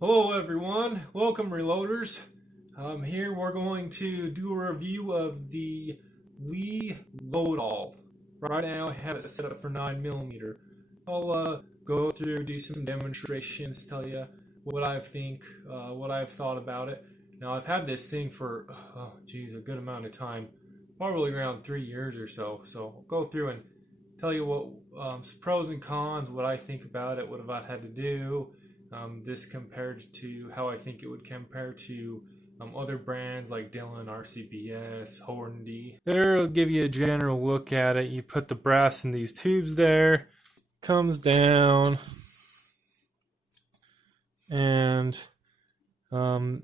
Hello everyone, welcome reloaders. Here we're going to do a review of the Lee Loadall. Right now I have it set up for 9mm. I'll go through, do some demonstrations, tell you what I think, what I've thought about it. Now I've had this thing for, a good amount of time, probably around 3 years or so. So I'll go through and tell you what some pros and cons, what I think about it, what have I had to do. This compared to how I think it would compare to other brands like Dillion, RCBS, Hornady. There, will give you a general look at it. You put the brass in these tubes there, comes down, and then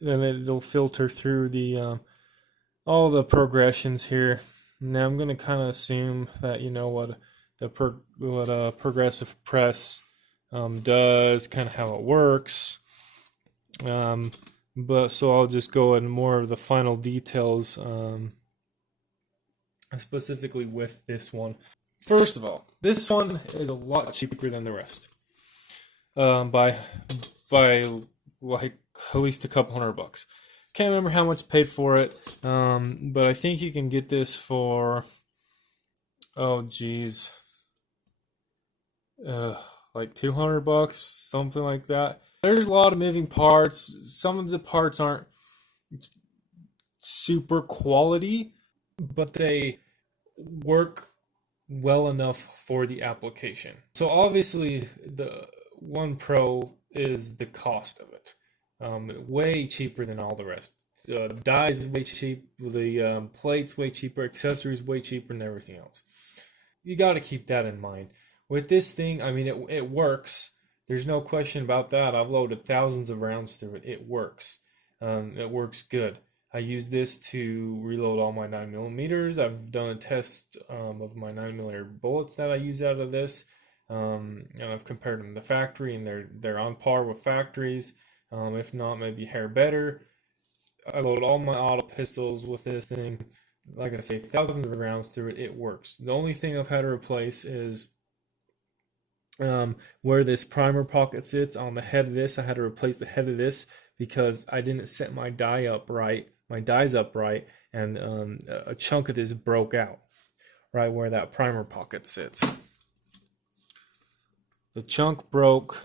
it'll filter through the all the progressions here. Now I'm going to kind of assume that you know what a progressive press does, kind of how it works. But so I'll just go into more of the final details, specifically with this one. First of all, this one is a lot cheaper than the rest, by like at least a couple $100. Can't remember how much I paid for it, but I think you can get this for like $200, something like that. There's a lot of moving parts. Some of the parts aren't super quality, but they work well enough for the application. So obviously the one pro is the cost of it. Way cheaper than all the rest. The dies is way cheap, the plates way cheaper, accessories way cheaper than everything else. You got to keep that in mind. With this thing, I mean, it works. There's no question about that. I've loaded thousands of rounds through it. It works. It works good. I use this to reload all my 9mm. I've done a test of my 9mm bullets that I use out of this, and I've compared them to factory, and they're on par with factories. If not, maybe a hair better. I load all my auto pistols with this thing. Like I say, thousands of rounds through it. It works. The only thing I've had to replace is where this primer pocket sits on the head of this. I had to replace the head of this because I didn't set my dies up right, and a chunk of this broke out right where that primer pocket sits. The chunk broke.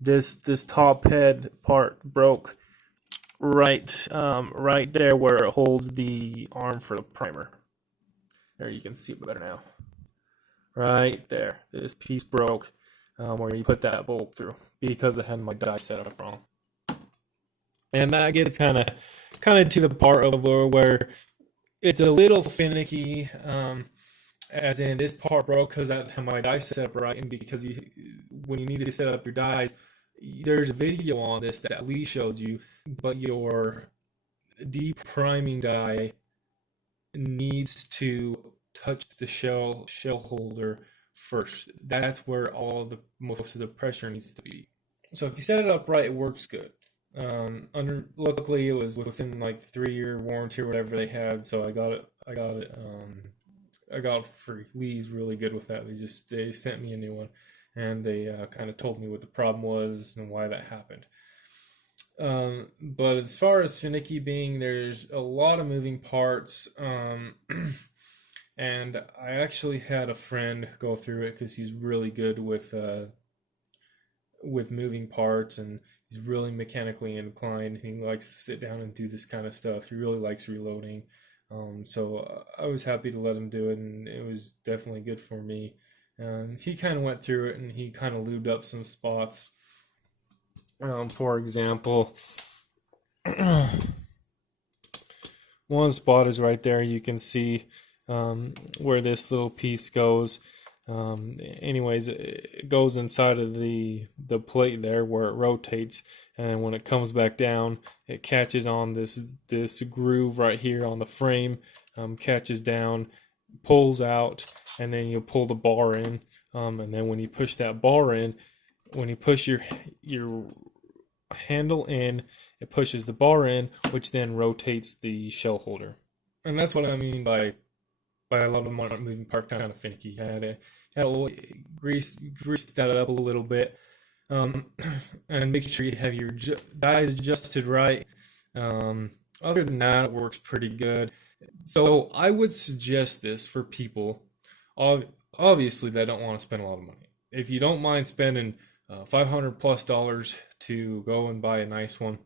This top head part broke right there where it holds the arm for the primer. There, you can see it better now. Right there, this piece broke where you put that bolt through because I had my die set up wrong. And that gets kind of to the part of where it's a little finicky, as in this part broke because I had my die set up right, and because when you need to set up your dies, there's a video on this that Lee shows you, but your depriming die needs to touch the shell holder first. That's where most of the pressure needs to be. So if you set it up right, it works good. Luckily it was within like 3-year warranty or whatever they had, so I got it for free. Lee's really good with that. They sent me a new one, and they kind of told me what the problem was and why that happened. But as far as finicky being, there's a lot of moving parts. And I actually had a friend go through it because he's really good with moving parts, and he's really mechanically inclined. He likes to sit down and do this kind of stuff. He really likes reloading. So I was happy to let him do it, and it was definitely good for me. He kind of went through it, and he kind of lubed up some spots. For example, one spot is right there. You can see where this little piece goes. Anyways, it goes inside of the plate there where it rotates, and when it comes back down, it catches on this groove right here on the frame, catches down, pulls out, and then you pull the bar in, and then when you push that bar in, when you push your handle in, it pushes the bar in, which then rotates the shell holder. And that's what I mean by a lot of moving parts kind of finicky. grease that up a little bit, and make sure you have your dies adjusted right. Other than that, it works pretty good. So I would suggest this for people, obviously, that don't want to spend a lot of money. If you don't mind spending $500+ to go and buy a nice one,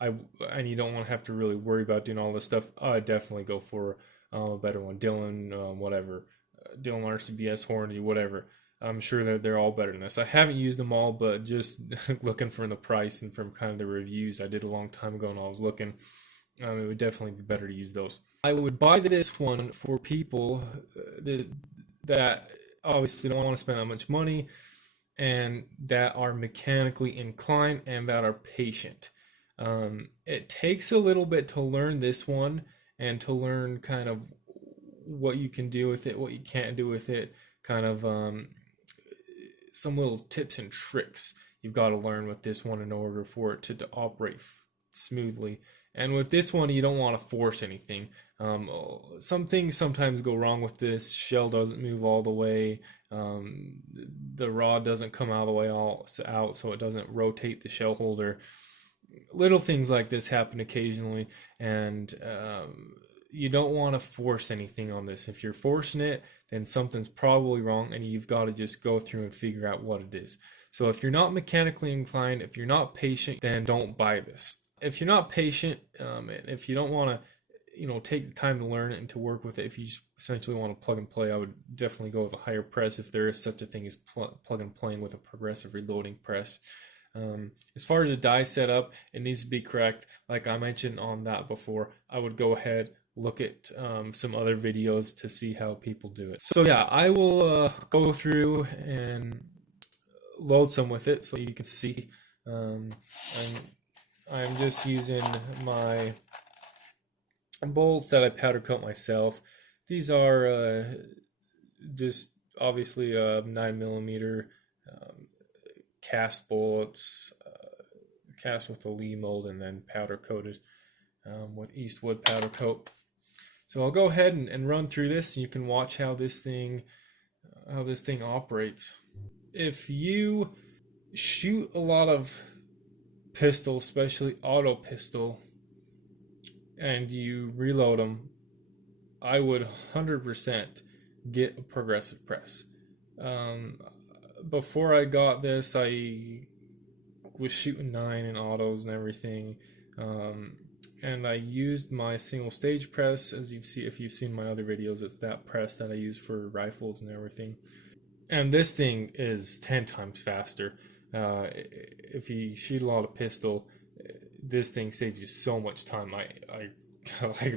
and you don't want to have to really worry about doing all this stuff, I definitely go for a better one. Dillion, whatever, Dillion RCBS, Hornady, whatever. I'm sure that they're all better than this. I haven't used them all, but just looking for the price and from kind of the reviews I did a long time ago, and I was looking, it would definitely be better to use those. I would buy this one for people that obviously don't want to spend that much money and that are mechanically inclined and that are patient. It takes a little bit to learn this one and to learn kind of what you can do with it, what you can't do with it, kind of some little tips and tricks you've got to learn with this one in order for it to operate smoothly. And with this one, you don't want to force anything. Some things sometimes go wrong with this. Shell doesn't move all the way. The rod doesn't come all the way out, so it doesn't rotate the shell holder. Little things like this happen occasionally, and you don't want to force anything on this. If you're forcing it, then something's probably wrong, and you've got to just go through and figure out what it is. So if you're not mechanically inclined, if you're not patient, then don't buy this. If you're not patient, if you don't want to, take the time to learn it and to work with it, if you just essentially want to plug and play, I would definitely go with a higher press if there is such a thing as plug and playing with a progressive reloading press. As far as the die setup, it needs to be correct. Like I mentioned on that before, I would go ahead, look at some other videos to see how people do it. So yeah, I will go through and load some with it so you can see. I'm just using my bolts that I powder coat myself. These are just obviously 9mm cast bullets, cast with a Lee mold and then powder coated with Eastwood powder coat. So I'll go ahead and run through this, and you can watch how this thing operates. If you shoot a lot of pistol, especially auto pistol, and you reload them, I would 100% get a progressive press. Before I got this, I was shooting 9 in autos and everything, and I used my single stage press. As if you've seen my other videos, it's that press that I use for rifles and everything. And this thing is 10 times faster. If you shoot a lot of pistol, this thing saves you so much time. I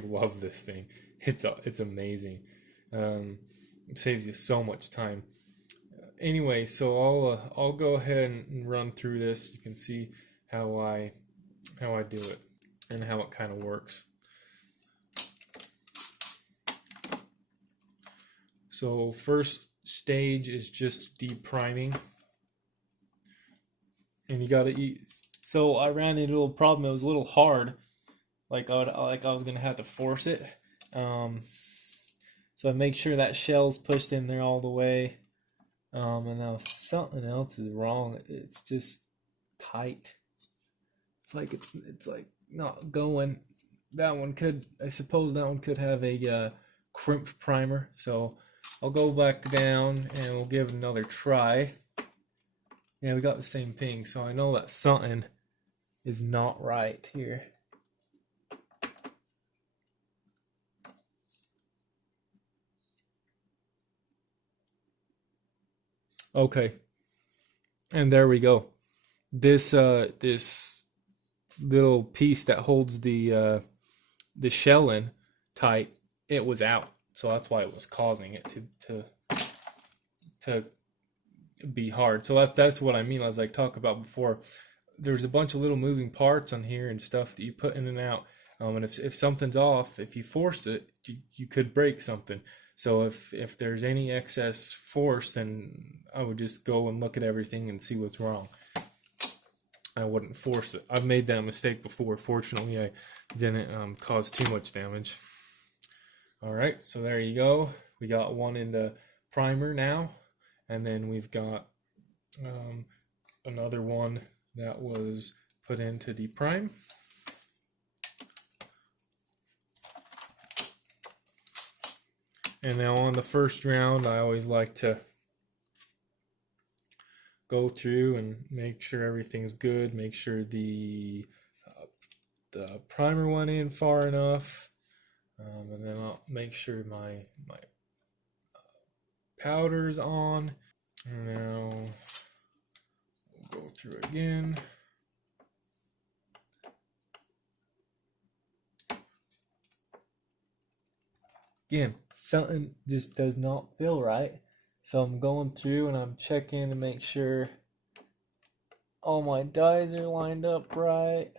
love this thing. It's amazing. It saves you so much time. Anyway, so I'll go ahead and run through this. You can see how I do it and how it kind of works. So first stage is just depriming, and you gotta eat. So I ran into a little problem. It was a little hard. I was gonna have to force it. So I make sure that shell's pushed in there all the way. And now something else is wrong. It's just tight. It's like not going. I suppose that one could have a crimp primer. So I'll go back down and we'll give it another try. Yeah, we got the same thing. So I know that something is not right here. Okay, and there we go. This little piece that holds the shell in tight, it was out, so that's why it was causing it to be hard. So that's what I mean. As I talked about before, there's a bunch of little moving parts on here and stuff that you put in and out. And if something's off, if you force it, you could break something. So if there's any excess force, then I would just go and look at everything and see what's wrong. I wouldn't force it. I've made that mistake before. Fortunately, I didn't cause too much damage. All right, so there you go. We got one in the primer now. And then we've got another one that was put into the prime. And now on the first round, I always like to go through and make sure everything's good, make sure the primer went in far enough, and then I'll make sure my powder's on. And now we'll go through again. Again, something just does not feel right. So I'm going through and I'm checking to make sure all my dies are lined up right.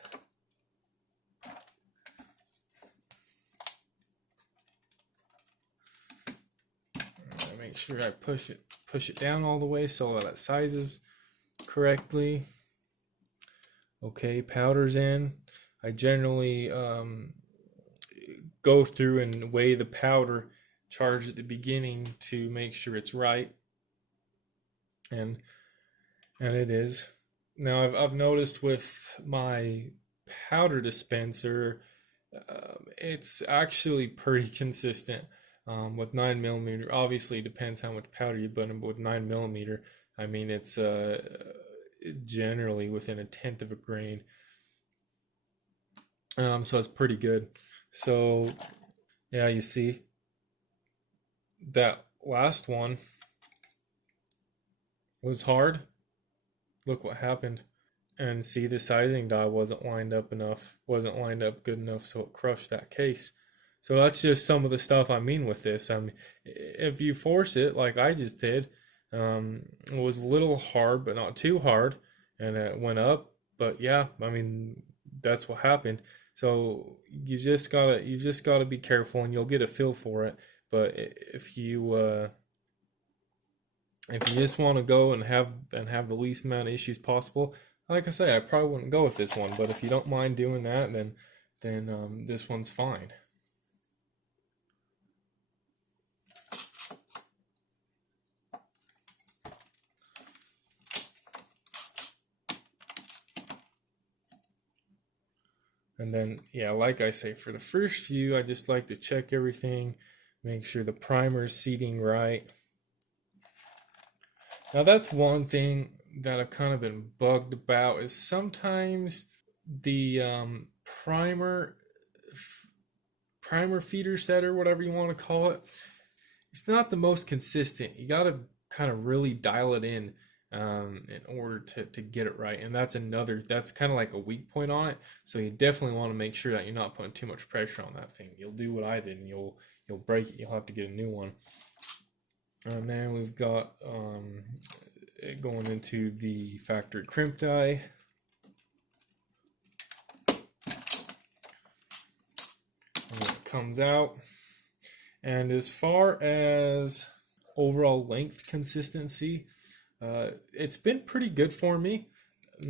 Make sure I push it down all the way so that it sizes correctly. Okay, powder's in. I generally go through and weigh the powder charge at the beginning to make sure it's right, and it is. Now I've noticed with my powder dispenser, it's actually pretty consistent. With 9mm, obviously it depends how much powder you put in, but with 9mm, I mean it's generally within 1/10 of a grain. So it's pretty good. So yeah, you see that last one was hard. Look what happened. And see, the sizing die wasn't lined up good enough, so it crushed that case. So that's just some of the stuff I mean with this. I mean, if you force it like I just did, it was a little hard, but not too hard, and it went up. But yeah, I mean, that's what happened. So you just gotta be careful, and you'll get a feel for it. But if you just want to go and have the least amount of issues possible, like I say, I probably wouldn't go with this one. But if you don't mind doing that, then this one's fine. And then, yeah, like I say, for the first few, I just like to check everything, make sure the primer's seating right. Now, that's one thing that I've kind of been bugged about, is sometimes the primer feeder set, or whatever you want to call it, it's not the most consistent. You got to kind of really dial it in order to get it right, and that's kind of like a weak point on it. So you definitely want to make sure that you're not putting too much pressure on that thing. You'll do what I did, and you'll break it. You'll have to get a new one. And then we've got it going into the factory crimp die. And it comes out. And as far as overall length consistency, it's been pretty good for me. It's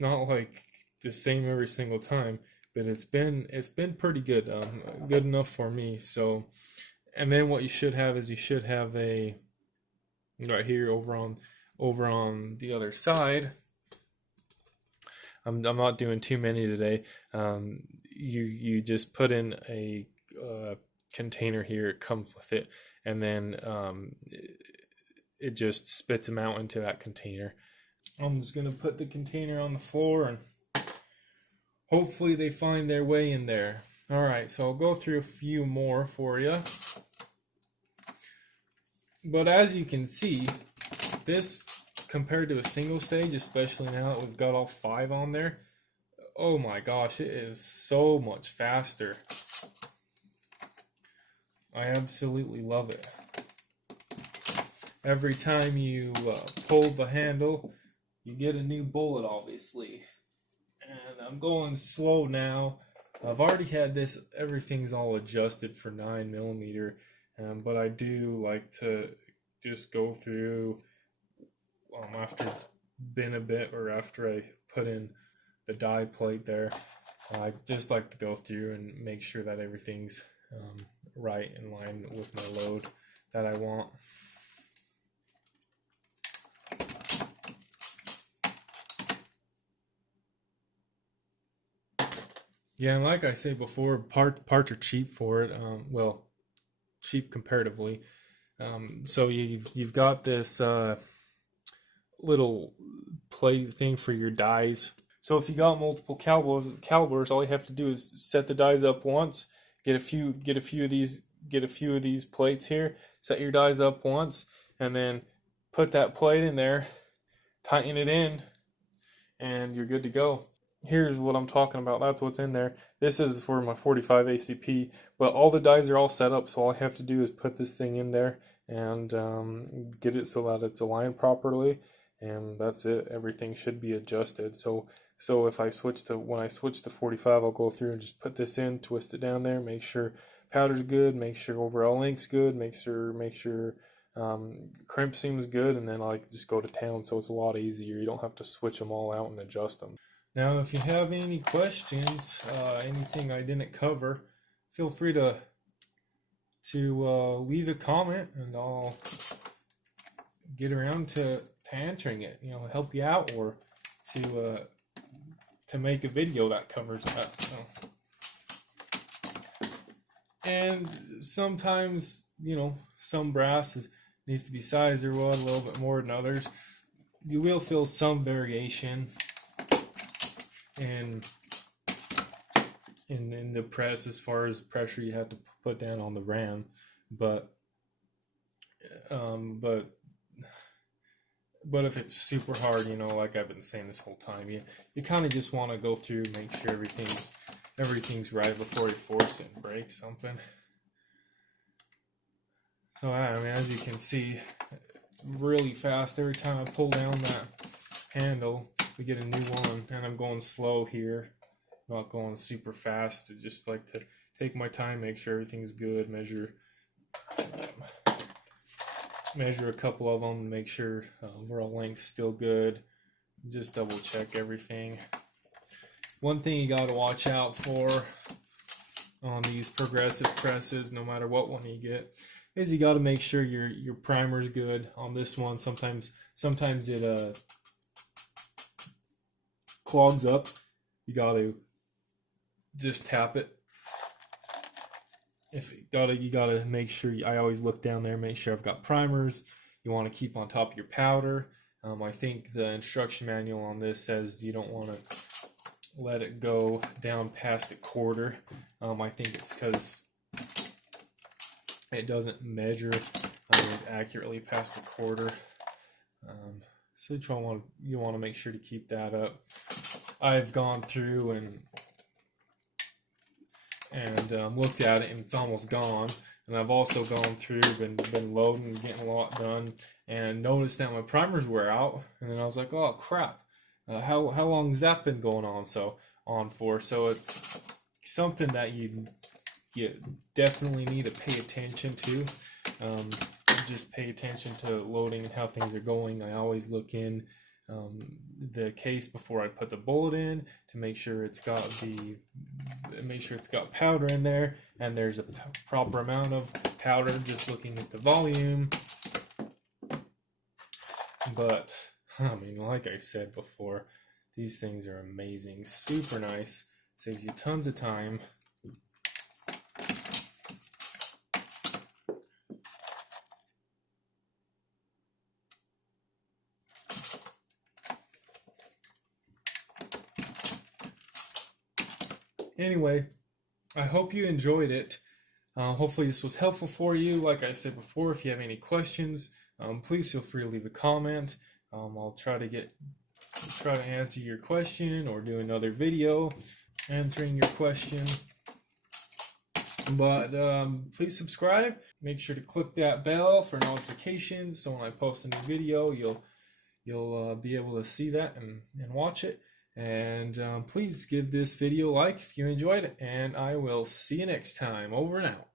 not like the same every single time, but it's been pretty good. Good enough for me. So, and then what you should have is a right here over on the other side. I'm not doing too many today. You just put in a container here. It comes with it, and then it just spits them out into that container. I'm just gonna put the container on the floor, and hopefully they find their way in there. All right, so I'll go through a few more for you. But as you can see, this, compared to a single stage, especially now that we've got all 5 on there, oh my gosh, it is so much faster. I absolutely love it. Every time you pull the handle, you get a new bullet, obviously. And I'm going slow now. I've already had everything's all adjusted for 9mm, but I do like to just go through after it's been a bit, or after I put in the die plate there. I just like to go through and make sure that everything's right in line with my load that I want. Yeah, and like I say before, parts are cheap for it. Well, cheap comparatively. So you've got this little plate thing for your dies. So if you got multiple calibers, all you have to do is set the dies up once, get a few of these plates here, set your dies up once, and then put that plate in there, tighten it in, and you're good to go. Here's what I'm talking about. That's what's in there. This is for my 45 ACP, but all the dies are all set up, so all I have to do is put this thing in there and get it so that it's aligned properly, and that's it. Everything should be adjusted. So if I switch to when I switch to 45, I'll go through and just put this in, twist it down there, make sure powder's good, make sure overall link's good, make sure crimp seam's good, and then I just go to town. So it's a lot easier. You don't have to switch them all out and adjust them. Now, if you have any questions, anything I didn't cover, feel free to leave a comment, and I'll get around to answering it. You know, help you out, or to make a video that covers that. So. And sometimes, you know, some brass needs to be sized or what a little bit more than others. You will feel some variation in the press as far as pressure you have to put down on the ram, but if it's super hard, you know, like I've been saying this whole time, you kind of just want to go through, make sure everything's right before you force it and break something. So I mean, as you can see, it's really fast. Every time I pull down that handle, we get a new one, and I'm going slow here, not going super fast. I just like to take my time, make sure everything's good, measure a couple of them, make sure overall length's still good, just double check everything. One thing you got to watch out for on these progressive presses, no matter what one you get, is you got to make sure your primer's good. On this one, sometimes it clogs up. You got to just tap it. You gotta make sure. I always look down there, make sure I've got primers. You want to keep on top of your powder. I think the instruction manual on this says you don't want to let it go down past a quarter. I think it's because it doesn't measure as accurately past the quarter. So you want to make sure to keep that up. I've gone through and looked at it, and it's almost gone. And I've also gone through, been loading, getting a lot done, and noticed that my primers were out. And then I was like, oh crap, how long has that been going on for? So it's something that you definitely need to pay attention to. Just pay attention to loading and how things are going. I always look in the case before I put the bullet in to make sure it's got powder in there, and there's a proper amount of powder, just looking at the volume. But I mean, like I said before, these things are amazing, super nice, saves you tons of time. Anyway, I hope you enjoyed it. Hopefully this was helpful for you. Like I said before, if you have any questions, please feel free to leave a comment. I'll try to answer your question or do another video answering your question. But please subscribe. Make sure to click that bell for notifications, so when I post a new video, you'll be able to see that and watch it. And please give this video a like if you enjoyed it, and I will see you next time. Over and out.